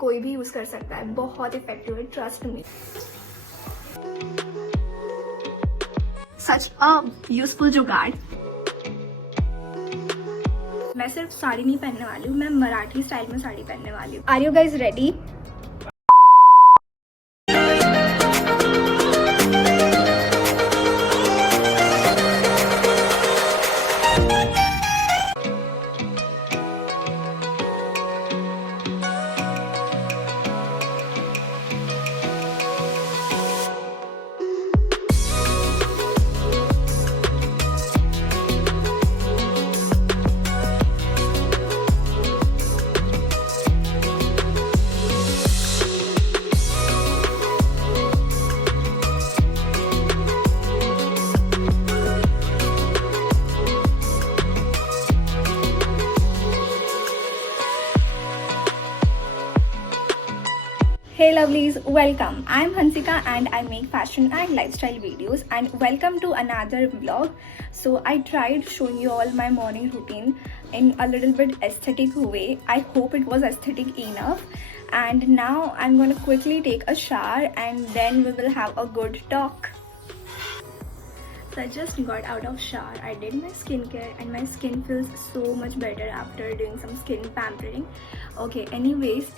कोई भी यूज़ कर सकता है, बहुत इफेक्टिव है, trust me. Such a useful जुगाड़। मैं सिर्फ साड़ी नहीं पहनने वाली हूँ, मैं मराठी स्टाइल में साड़ी पहनने वाली हूँ। Are you guys ready? Hey lovelies, welcome. I am Hansika and I make fashion and lifestyle videos, and welcome to another vlog. So I tried showing you all my morning routine in a little bit aesthetic way. I hope it was aesthetic enough. And now I'm going to quickly take a shower and then we will have a good talk. So I just got out of shower. I did my skincare and my skin feels so much better after doing some skin pampering. Okay, anyways,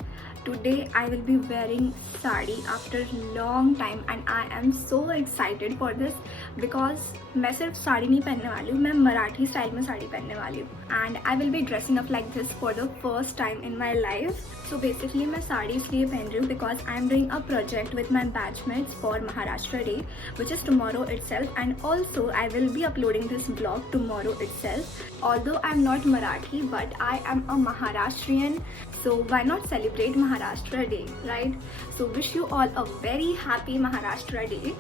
today I will be wearing sari after long time and I am so excited for this because मैं सिर्फ साड़ी नहीं पहनने वाली हूँ, मैं Marathi style में साड़ी पहनने वाली हूँ and I will be dressing up like this for the first time in my life. So basically मैं साड़ी इसलिए पहन रही हूँ because I am doing a project with my batchmates for Maharashtra Day, which is tomorrow itself, and also I will be uploading this vlog tomorrow itself. Although I am not Marathi, but I am a Maharashtrian, so why not celebrate Maharashtra Day, right? So wish you all a very happy Maharashtra Day.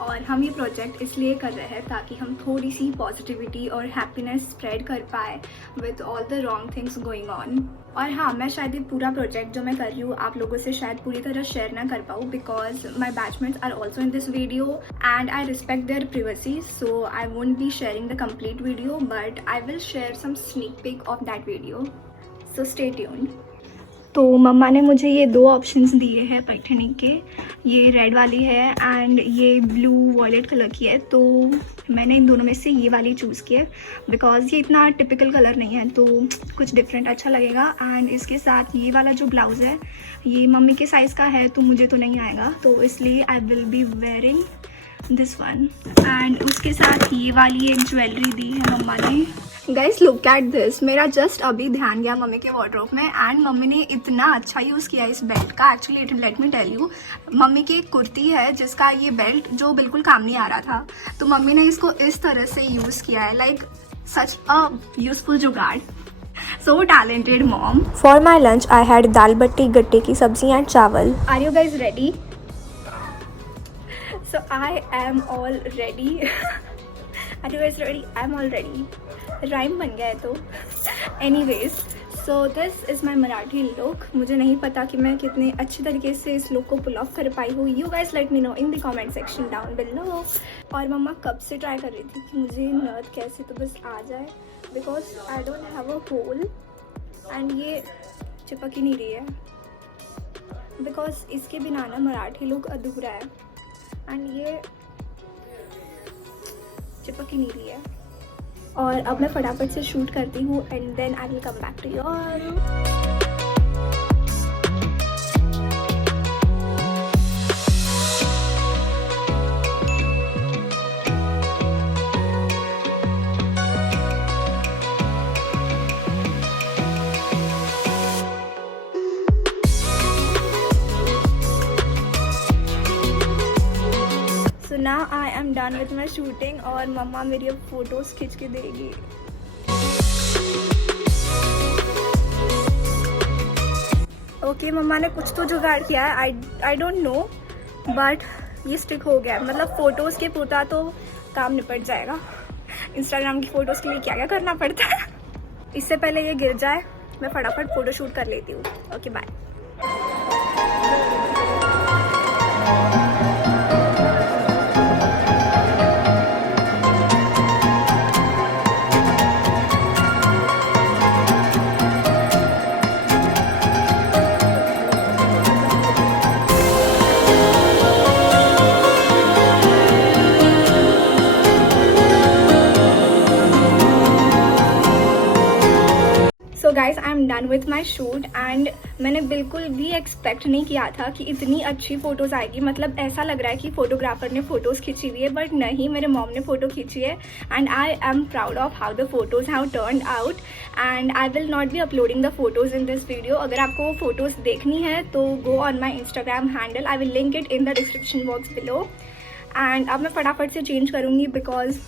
और हम ये project इसलिए कर रहे हैं ताकि हम थोड़ी सी पॉजिटिविटी और हैप्पीनेस स्प्रेड कर पाए with all the wrong things going on. और हाँ, मैं शायद ये पूरा प्रोजेक्ट जो मैं कर रही हूँ आप लोगों से शायद पूरी तरह शेयर ना कर पाऊँ because my batchmates are also in this video and I respect their privacy, so I won't be sharing the complete video but I will share some sneak peek of that video, so stay tuned. तो मम्मा ने मुझे ये दो options दिए हैं पैठनी के, ये रेड वाली है एंड ये ब्लू वॉयलेट कलर की है। तो मैंने इन दोनों में से ये वाली चूज़ की है बिकॉज ये इतना टिपिकल कलर नहीं है तो कुछ डिफरेंट अच्छा लगेगा। एंड इसके साथ ये वाला जो ब्लाउज़ है ये मम्मी के साइज़ का है तो मुझे तो नहीं आएगा, तो इसलिए I will be wearing this one. And उसके साथ ये वाली एक ज्वेलरी दी है मम्मा ने। गाइस लुक एट दिस, मेरा जस्ट अभी ध्यान गया मम्मी के वार्डरोब में एंड मम्मी ने इतना अच्छा यूज़ किया इस बेल्ट का। Actually let me tell you, mummy की एक कुर्ती है जिसका ये बेल्ट जो बिल्कुल काम नहीं आ रहा था, तो मम्मी ने इसको इस तरह से यूज़ किया है, लाइक सच अ यूजफुल जुगाड़। So talented mom. For my lunch, I had dal batti, gatte ki sabzi and chawal. Are you guys ready? So I am all ready. Are you guys ready? I'm all ready. Rhyme बन गया है तो anyways, so this is my Marathi look. मुझे नहीं पता कि मैं कितने अच्छे तरीके से इस लुक को पुल ऑफ कर पाई हूँ। You guys let me know in the comment section down below. और मम्मा कब से ट्राई कर रही थी कि मुझे नर्द कैसे तो बस आ जाए because I don't have a hole and ये चिपक ही नहीं रही है बिकॉज इसके बिना ना मराठी लुक अधूरा है एंड ये चिपक ही नहीं रही है। और अब मैं फटाफट से शूट करती हूँ and then I will come back to your. So now I am done with my shooting और मम्मा मेरी अब फोटोज खींच के देगी। ओके, मम्मा ने कुछ तो जुगाड़ किया है, आई डोंट नो बट ये स्टिक हो गया। मतलब फोटोज के पूरा तो काम निपट जाएगा, इंस्टाग्राम की फोटोज के लिए क्या क्या करना पड़ता है। इससे पहले ये गिर जाए मैं फटाफट फोटो शूट कर लेती हूँ। Okay bye. Am done with my shoot and मैंने बिल्कुल भी एक्सपेक्ट नहीं किया था कि इतनी अच्छी फ़ोटोज़ आएगी। मतलब ऐसा लग रहा है कि फ़ोटोग्राफर ने फ़ोटोज़ खींची हुई है, बट नहीं, मेरे मॉम ने फ़ोटो खींची है and I am proud of how the photos have turned out and I will not be uploading the photos in this video. अगर आपको वो फ़ोटोज़ देखनी है तो go on my Instagram handle, I will link it in the description box below. And अब मैं फटाफट से चेंज करूँगी बिकॉज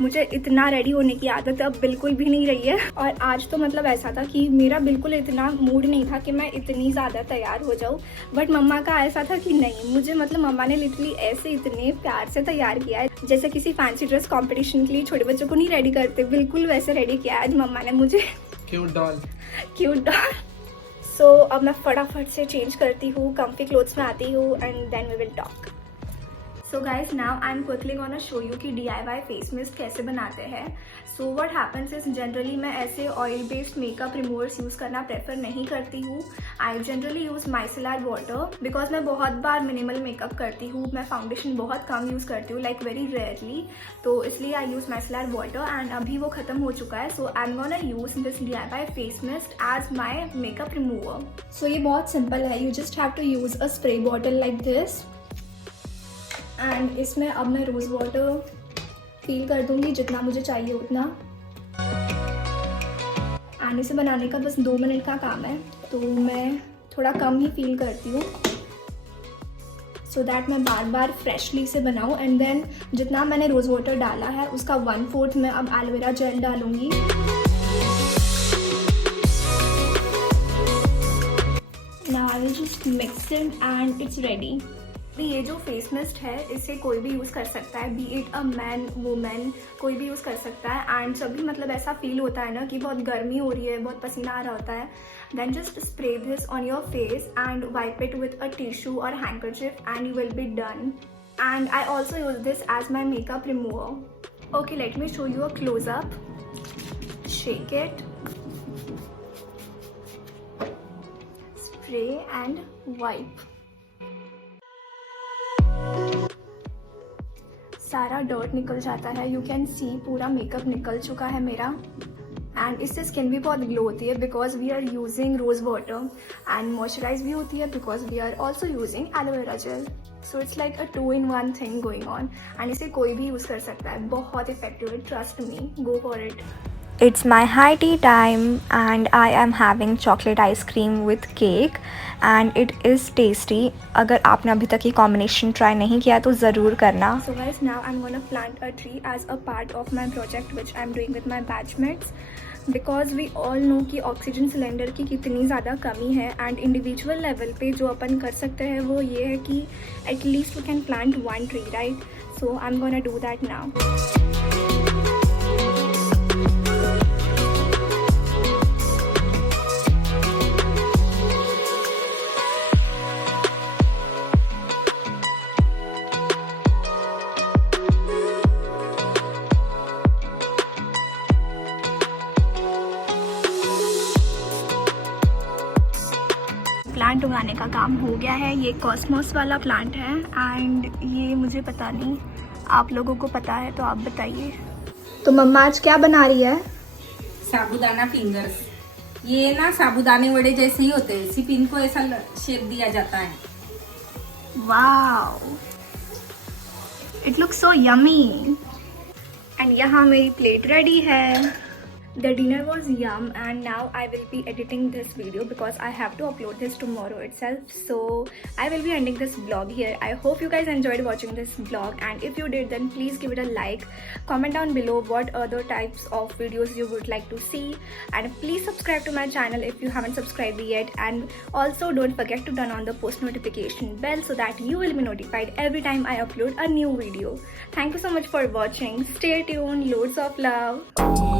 मुझे इतना रेडी होने की आदत अब बिल्कुल भी नहीं रही है। और आज तो मतलब ऐसा था कि मेरा बिल्कुल इतना मूड नहीं था कि मैं इतनी ज़्यादा तैयार हो जाऊँ, बट मम्मा का ऐसा था कि नहीं, मुझे मतलब मम्मा ने लिटरली ऐसे इतने प्यार से तैयार किया है जैसे किसी फैंसी ड्रेस कॉम्पिटिशन के लिए छोटे बच्चों को नहीं रेडी करते, बिल्कुल वैसे रेडी किया है आज मम्मा ने मुझे। Cute doll. सो अब मैं फटाफट से चेंज करती हूँ, कम्फी क्लोथ्स में आती हूँ and then we will talk. So guys now I am quickly gonna show you कि DIY फेस मिस्ट कैसे बनाते हैं। So what happens is generally मैं ऐसे oil based makeup removers use करना प्रेफर नहीं करती हूँ। I generally use micellar water because मैं बहुत बार मिनिमल मेकअप करती हूँ, मैं फाउंडेशन बहुत कम यूज़ करती हूँ, लाइक वेरी रेयरली, तो इसलिए I use micellar water and अभी वो ख़त्म हो चुका है। So I am gonna use this DIY face mist as my makeup remover. So ये बहुत सिंपल है, you just have to use a spray bottle like this and इसमें अब मैं रोज़ वाटर फिल कर दूंगी जितना मुझे चाहिए उतना। एंड इसे बनाने का बस 2 मिनट का काम है, तो मैं थोड़ा कम ही फील करती हूँ सो दैट मैं बार बार फ्रेशली इसे बनाऊँ। एंड देन जितना मैंने रोज़ वाटर डाला है उसका 1/4 मैं अब एलोवेरा जेल डालूँगी। Now I will just mix it and it's ready. ये जो फेस मिस्ट है इसे कोई भी यूज़ कर सकता है, B it a man women, कोई भी यूज़ कर सकता है। एंड जब भी मतलब ऐसा फील होता है ना कि बहुत गर्मी हो रही है, बहुत पसीना आ रहा होता है, then just spray this on your face and wipe it with a tissue और handkerchief and you will be done. And I also use this as my makeup remover. Okay, let me show you a close up. Shake it, spray and wipe. सारा dirt निकल जाता है, you can see पूरा makeup निकल चुका है मेरा। And इससे स्किन भी बहुत ग्लो होती है because we are using rose water and moisturise भी होती है because we are also using aloe vera gel. So it's like a 2-in-1 thing going on and इसे कोई भी यूज़ कर सकता है, बहुत इफेक्टिव है, trust me, go for it. It's my high tea time and I am having chocolate ice cream with cake and it is tasty. अगर आपने अभी तक ये कॉम्बिनेशन ट्राई नहीं किया तो ज़रूर करना। So guys, now I'm gonna plant a tree as a part of my project which I'm doing with my batchmates because we all know कि ऑक्सीजन सिलेंडर की कितनी ज़्यादा कमी है एंड इंडिविजुअल लेवल पे जो अपन कर सकते हैं वो ये है कि at least we can plant 1 tree, right? So I am gonna do that now. Plant उगाने का काम हो गया है, ये कॉस्मोस वाला प्लांट है एंड ये मुझे पता नहीं, आप लोगों को पता है तो आप बताइए। तो मम्मा आज क्या बना रही है? साबूदाना फिंगर्स। ये ना साबूदाने वड़े जैसे ही होते हैं, सिर्फ इनको ऐसा शेप दिया जाता है। Wow, it looks so yummy. And यहाँ मेरी प्लेट रेडी है। The dinner was yum and now I will be editing this video because I have to upload this tomorrow itself. So I will be ending this vlog here. I hope you guys enjoyed watching this vlog and if you did then please give it a like. Comment down below what other types of videos you would like to see and please subscribe to my channel if you haven't subscribed yet and also don't forget to turn on the post notification bell so that you will be notified every time I upload a new video. Thank you so much for watching. Stay tuned. Loads of love.